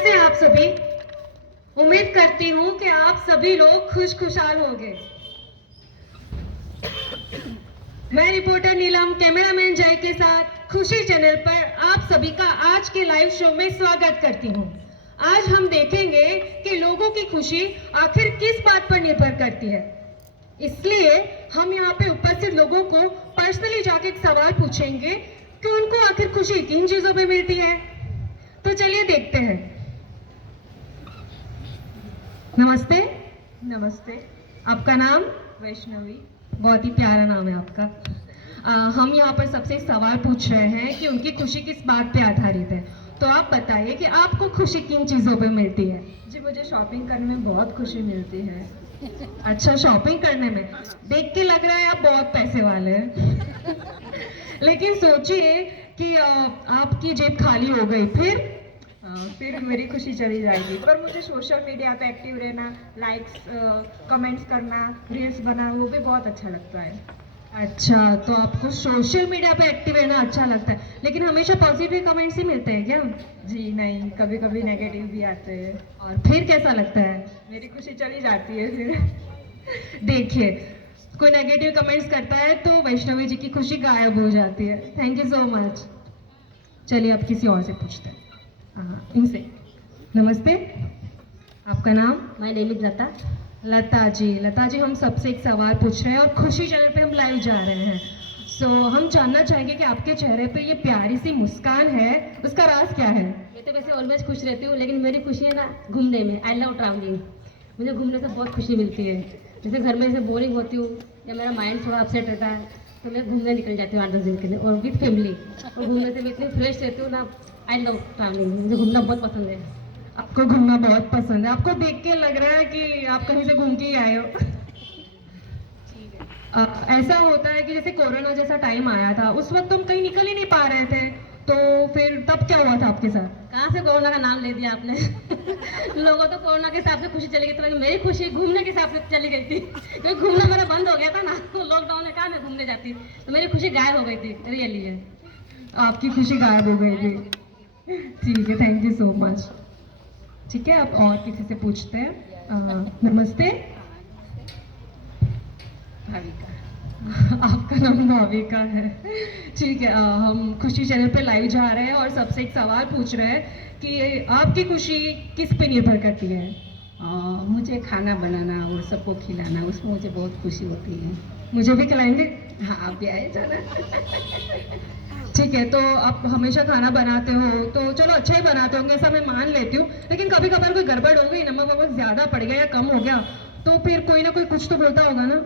कैसे हैं आप सभी? उम्मीद करती हूँ कि आप सभी लोग खुशहाल होंगे। मैं रिपोर्टर नीलम कैमरामैन जय के साथ खुशी चैनल पर आप सभी का आज के लाइव शो में स्वागत करती हूँ। आज हम देखेंगे कि लोगों की खुशी आखिर किस बात पर निर्भर करती है। इसलिए हम यहाँ पे उपस्थित लोगों को पर्सनली जाके एक सवाल पूछेंगे कि उनको आखिर खुशी किन चीजों में मिलती है। तो चलिए देखते हैं। नमस्ते। नमस्ते। आपका नाम? वैष्णवी। बहुत ही प्यारा नाम है आपका। हम यहाँ पर सबसे सवाल पूछ रहे हैं कि उनकी खुशी किस बात पे आधारित है। तो आप बताइए कि आपको खुशी किन चीज़ों पे मिलती है? जी, मुझे शॉपिंग करने में बहुत खुशी मिलती है। अच्छा, शॉपिंग करने में देख के लग रहा है आप बहुत पैसे वाले हैं। लेकिन सोचिए कि आपकी जेब खाली हो गई, फिर मेरी खुशी चली जाएगी। पर मुझे सोशल मीडिया पे एक्टिव रहना, लाइक्स कमेंट्स करना, रील्स बनाना वो भी बहुत अच्छा लगता है। अच्छा, तो आपको सोशल मीडिया पे एक्टिव रहना अच्छा लगता है, लेकिन हमेशा पॉजिटिव कमेंट्स ही मिलते हैं क्या? जी नहीं, कभी कभी नेगेटिव भी आते हैं। और फिर कैसा लगता है? मेरी खुशी चली जाती है फिर। देखिए, कोई नेगेटिव कमेंट्स करता है तो वैष्णवी जी की खुशी गायब हो जाती है। Thank you so much. चलिए अब किसी और से पूछते हैं। इनसे। नमस्ते, आपका नाम? मैं नेमित लता। लता जी हम सबसे एक सवाल पूछ रहे हैं और खुशी चैनल पे हम लाइव जा रहे हैं। सो हम जानना चाहेंगे कि आपके चेहरे पे ये प्यारी सी मुस्कान है, उसका राज क्या है? मैं तो वैसे ऑलवेज खुश रहती हूँ, लेकिन मेरी खुशी है ना घूमने में। I love travelling. मुझे घूमने से बहुत खुशी मिलती है। जैसे घर में जैसे बोरिंग होती हूँ या मेरा माइंड थोड़ा अपसेट रहता है तो मैं घूमने निकल जाती हूँ 8-10 दिन के लिए, और विद फैमिली। और घूमने से मैं इतनी फ्रेश रहती हूँ ना। I love travelling. मुझे घूमना बहुत पसंद है। आपको घूमना बहुत पसंद है। आपको देख के लग रहा है कि आप कहीं से घूम के ही आए हो। ऐसा होता है कि जैसे कोरोना जैसा टाइम आया था, उस वक्त हम कहीं निकल ही नहीं पा रहे थे, तो फिर तब क्या हुआ था आपके साथ? कहाँ से कोरोना का नाम ले दिया आपने? लोगों तो कोरोना के हिसाब से खुशी चली गई, तो मेरी खुशी घूमने के हिसाब से चली गई थी। क्योंकि घूमना मेरा बंद हो गया था ना, तो लॉकडाउन में कहाँ मैं घूमने जाती, तो मेरी खुशी गायब हो गई थी। रियली है, आपकी खुशी गायब हो गई थी। ठीक है, थैंक यू सो मच। ठीक है, अब और किसी से पूछते हैं। नमस्ते, भाविका। आपका नाम भाविका है। ठीक है, हम खुशी चैनल पे लाइव जा रहे हैं और सबसे एक सवाल पूछ रहे हैं कि आपकी खुशी किस पे निर्भर करती है? मुझे खाना बनाना और सबको खिलाना, उसमें मुझे बहुत खुशी होती है। मुझे भी खिलाएंगे? हाँ, आप भी आए जाना। ठीक है, तो आप हमेशा खाना बनाते हो तो चलो अच्छा ही बनाते होंगे, ऐसा मैं मान लेती हूँ। लेकिन कभी कभार कोई गड़बड़ हो गई, नमक वमक ज्यादा पड़ गया या कम हो गया, तो फिर कोई ना कोई कुछ तो बोलता होगा ना?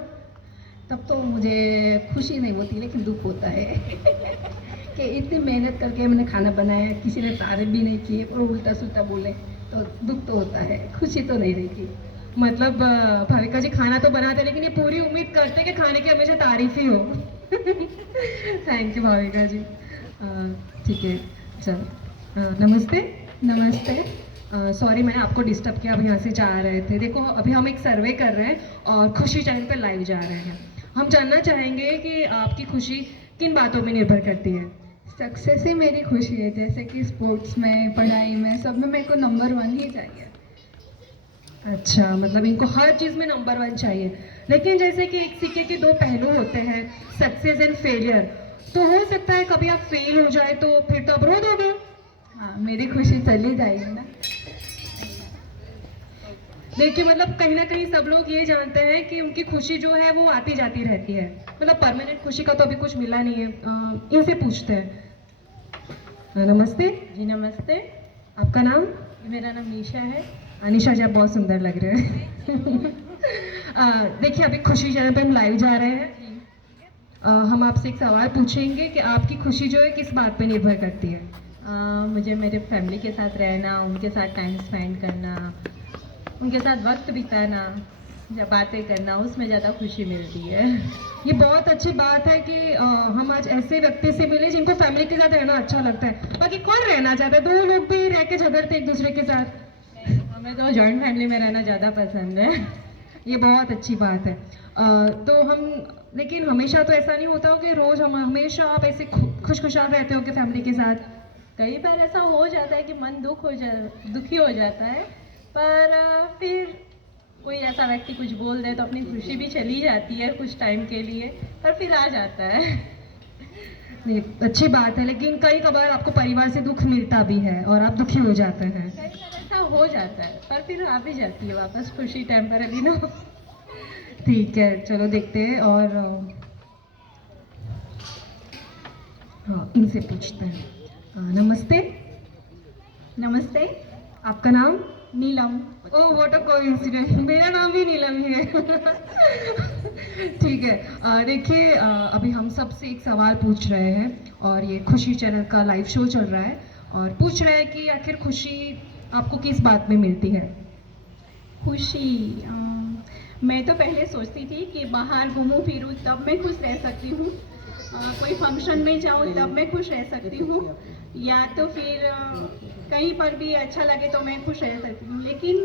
तब तो मुझे खुशी नहीं होती, लेकिन दुख होता है। कि इतनी मेहनत करके मैंने खाना बनाया, किसी ने तारीफ भी नहीं की और उल्टा सुल्टा बोले, तो दुख तो होता है, खुशी तो नहीं रहती। मतलब भाविका जी खाना तो बनाते लेकिन ये पूरी उम्मीद करते कि खाने की हमेशा तारीफ ही हो। थैंक यू भाविका जी। ठीक है, चलो। नमस्ते। नमस्ते। सॉरी मैंने आपको डिस्टर्ब किया, अभी यहाँ से जा रहे थे। देखो अभी हम एक सर्वे कर रहे हैं और खुशी चैनल पे लाइव जा रहे हैं। हम जानना चाहेंगे कि आपकी खुशी किन बातों में निर्भर करती है? सक्सेस ही मेरी खुशी है, जैसे कि स्पोर्ट्स में, पढ़ाई में, सब में मेरे को नंबर 1 ही चाहिए। अच्छा, मतलब इनको हर चीज़ में नंबर 1 चाहिए। लेकिन जैसे कि एक सिक्के के 2 पहलू होते हैं, सक्सेस एंड फेलियर। तो हो सकता है कभी आप फेल हो जाए तो फिर तो अवरोध होगा। हाँ, मेरी खुशी चली जाएगी ना। देखिए मतलब कहीं ना कहीं सब लोग ये जानते हैं कि उनकी खुशी जो है वो आती जाती रहती है, मतलब परमानेंट खुशी का तो अभी कुछ मिला नहीं है। इनसे पूछते हैं। नमस्ते जी नमस्ते। आपका नाम? मेरा नाम निशा है। अनिशा जी आप बहुत सुंदर लग रहे हैं। देखिए अभी खुशी चैनल पे हम लाइव जा रहे हैं। हम आपसे एक सवाल पूछेंगे कि आपकी खुशी जो है किस बात पे निर्भर करती है? मुझे मेरे फैमिली के साथ रहना, उनके साथ टाइम स्पेंड करना, उनके साथ वक्त बिताना या बातें करना, उसमें ज़्यादा खुशी मिलती है। ये बहुत अच्छी बात है कि हम आज ऐसे व्यक्ति से मिले जिनको फैमिली के साथ रहना अच्छा लगता है। बाकी कौन रहना चाहता है? 2 लोग भी रह के झगड़ते एक दूसरे के साथ। हमें तो जॉइंट फैमिली में रहना ज़्यादा पसंद है। ये बहुत अच्छी बात है। तो हम लेकिन हमेशा तो ऐसा नहीं होता हो कि रोज़ हम हमेशा आप ऐसे खुशहाल रहते हो कि फैमिली के साथ? कई बार ऐसा हो जाता है कि मन दुखी हो जाता है, पर फिर कोई ऐसा व्यक्ति कुछ बोल दे तो अपनी खुशी भी चली जाती है कुछ टाइम के लिए, पर फिर आ जाता है। नहीं, अच्छी बात है, लेकिन कई कबार आपको परिवार से दुख मिलता भी है और आप दुखी हो जाते हैं। कई बार ऐसा हो जाता है, पर फिर आ भी जाती है वापस खुशी टेम्पररी ना। ठीक है, चलो देखते हैं और हाँ, इनसे पूछते हैं। नमस्ते, नमस्ते, आपका नाम? नीलम। ओह व्हाट अ कोइंसिडेंस, मेरा नाम भी नीलम ही है। ठीक है, देखिए अभी हम सबसे एक सवाल पूछ रहे हैं और ये खुशी चैनल का लाइव शो चल रहा है और पूछ रहे हैं कि आखिर खुशी आपको किस बात में मिलती है? खुशी मैं तो पहले सोचती थी कि बाहर घूमूं फिरूं तब मैं खुश रह सकती हूँ, कोई फंक्शन में जाऊँ तब मैं खुश रह सकती हूँ, या तो फिर कहीं पर भी अच्छा लगे तो मैं खुश रह सकती हूँ। लेकिन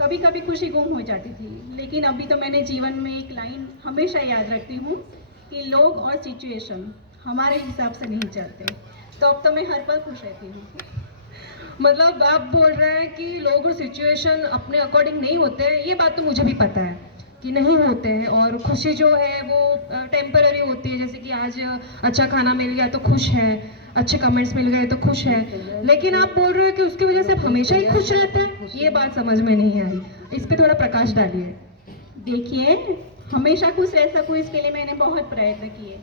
कभी कभी खुशी गुम हो जाती थी। लेकिन अभी तो मैंने जीवन में एक लाइन हमेशा याद रखती हूँ कि लोग और सिचुएशन हमारे हिसाब से नहीं चलते, तो अब तो मैं हर पल खुश रहती हूँ। मतलब आप बोल रहे हैं कि लोग और सिचुएशन अपने अकॉर्डिंग नहीं होते हैं, ये बात तो मुझे भी पता है कि नहीं होते हैं, और खुशी जो है वो टेम्पररी होती है। जैसे कि आज अच्छा खाना मिल गया तो खुश है, अच्छे कमेंट्स मिल गए तो खुश है, लेकिन आप बोल रहे हो कि उसकी वजह से आप हमेशा ही खुश रहते हैं, ये बात समझ में नहीं आई। इस पे थोड़ा प्रकाश डालिए। देखिए, हमेशा खुश रह सकूं इसके लिए मैंने बहुत प्रयत्न किए,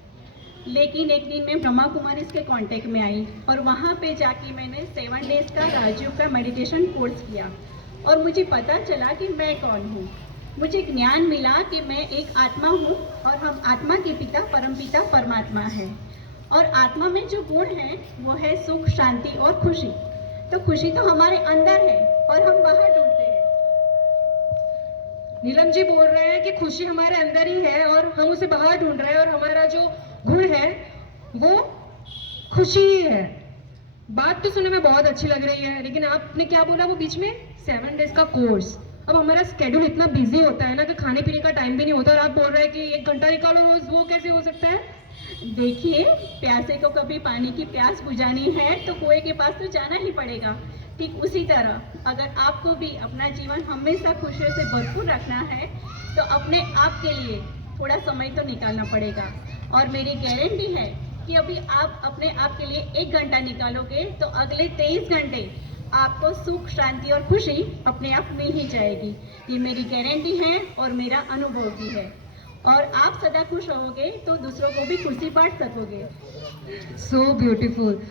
लेकिन एक दिन मैं ब्रह्मा कुमारी के कांटेक्ट में आई और वहाँ पे जाके मैंने 7 डेज का राजयोग का मेडिटेशन कोर्स किया और मुझे पता चला कि मैं कौन हूँ। मुझे ज्ञान मिला कि मैं एक आत्मा हूँ और हम आत्मा के पिता परमपिता परमात्मा है, और आत्मा में जो गुण है वो है सुख, शांति और खुशी। तो खुशी तो हमारे अंदर है और हम बाहर ढूंढते हैं। नीलम जी बोल रहे हैं कि खुशी हमारे अंदर ही है और हम उसे बाहर ढूंढ रहे हैं, और हमारा जो गुण है वो खुशी ही है। बात तो सुनने में बहुत अच्छी लग रही है, लेकिन आपने क्या बोला वो बीच में? 7 डेज का कोर्स। अब हमारा स्केड्यूल इतना बिजी होता है ना कि खाने पीने का टाइम भी नहीं होता, और आप बोल रहे हैं कि 1 घंटा निकालो रोज, वो कैसे हो सकता है? देखिए, प्यासे को कभी पानी की प्यास बुझानी है तो कुएं के पास तो जाना ही पड़ेगा। ठीक उसी तरह अगर आपको भी अपना जीवन हमेशा खुशियों से भरपूर रखना है तो अपने आप के लिए थोड़ा समय तो निकालना पड़ेगा, और मेरी गारंटी है कि अभी आप अपने आप के लिए 1 घंटा निकालोगे तो अगले 23 घंटे आपको सुख, शांति और खुशी अपने आप मिल ही जाएगी। ये मेरी गारंटी है और मेरा अनुभव भी है, और आप सदा खुश रहोगे तो दूसरों को भी खुशी बांट सकोगे। So beautiful.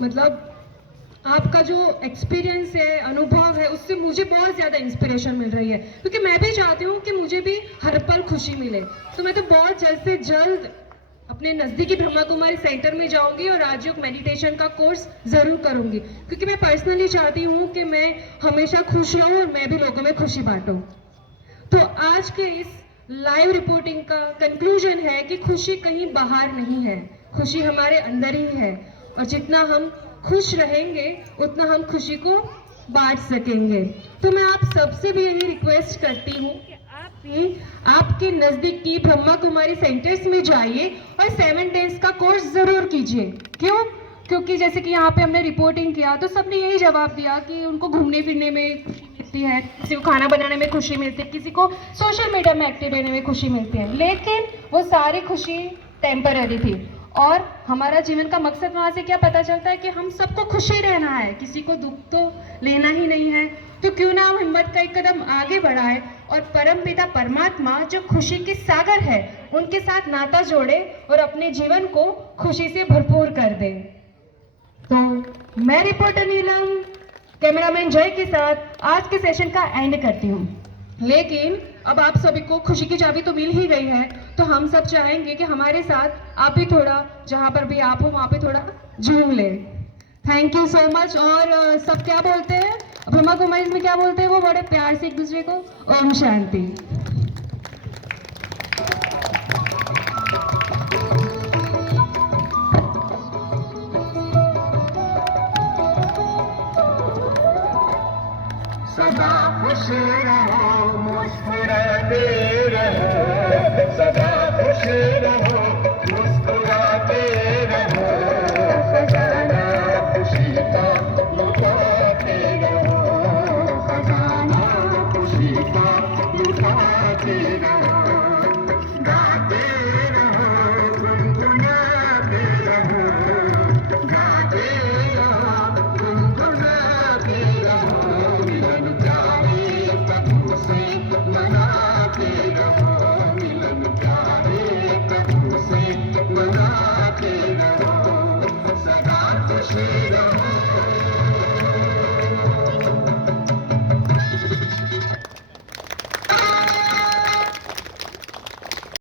मतलब आपका जो एक्सपीरियंस है, अनुभव है, उससे मुझे बहुत ज़्यादा इंस्पिरेशन मिल रही है, क्योंकि मैं भी चाहती हूँ कि मुझे भी हर पल खुशी मिले। तो मैं तो बहुत जल्द से जल्द अपने नज़दीकी ब्रह्मा कुमारी सेंटर में जाऊंगी और राजयोग मेडिटेशन का कोर्स ज़रूर करूंगी, क्योंकि मैं पर्सनली चाहती हूँ कि मैं हमेशा खुश रहूँ और मैं भी लोगों में खुशी बांटूँ। तो आज के इस लाइव रिपोर्टिंग का कंक्लूजन है कि खुशी कहीं बाहर नहीं है, खुशी हमारे अंदर ही है, और जितना हम खुश रहेंगे उतना हम खुशी को बांट सकेंगे। तो मैं आप सबसे भी यही रिक्वेस्ट करती हूँ कि आप भी आपके नज़दीकी ब्रह्मा कुमारी सेंटर्स में जाइए और 7 डेज का कोर्स ज़रूर कीजिए। क्यों? क्योंकि जैसे कि यहाँ पे हमने रिपोर्टिंग किया तो सबने यही जवाब दिया कि उनको घूमने फिरने में खुशी मिलती है, किसी को खाना बनाने में खुशी मिलती है, किसी को सोशल मीडिया में एक्टिव रहने में खुशी मिलती है, लेकिन वो सारी खुशी टेम्पररी थी। और हमारा जीवन का मकसद वहाँ से क्या पता चलता है कि हम सबको खुशी रहना है, किसी को दुख तो लेना ही नहीं है। तो क्यों ना हम हिम्मत का एक कदम आगे बढ़ाए और परमपिता परमात्मा जो खुशी के सागर है उनके साथ नाता जोड़े और अपने जीवन को खुशी से भरपूर कर दे। तो मैं रिपोर्टर नीलम कैमरामैन जय के साथ आज के सेशन का एंड करती हूँ। लेकिन अब आप सभी को खुशी की चाबी तो मिल ही गई है, तो हम सब चाहेंगे कि हमारे साथ आप भी थोड़ा, जहाँ पर भी आप हो वहाँ पे थोड़ा झूम ले। Thank you so much. और सब क्या बोलते हैं ब्रह्मा कुमारी में, क्या बोलते हैं वो बड़े प्यार से एक दूसरे को? ओम शांति। सदा खुश रहो, मुस्कुराते रहो, सदा खुश रहो, मुस्कुराते रहो, सजाना खुश रहो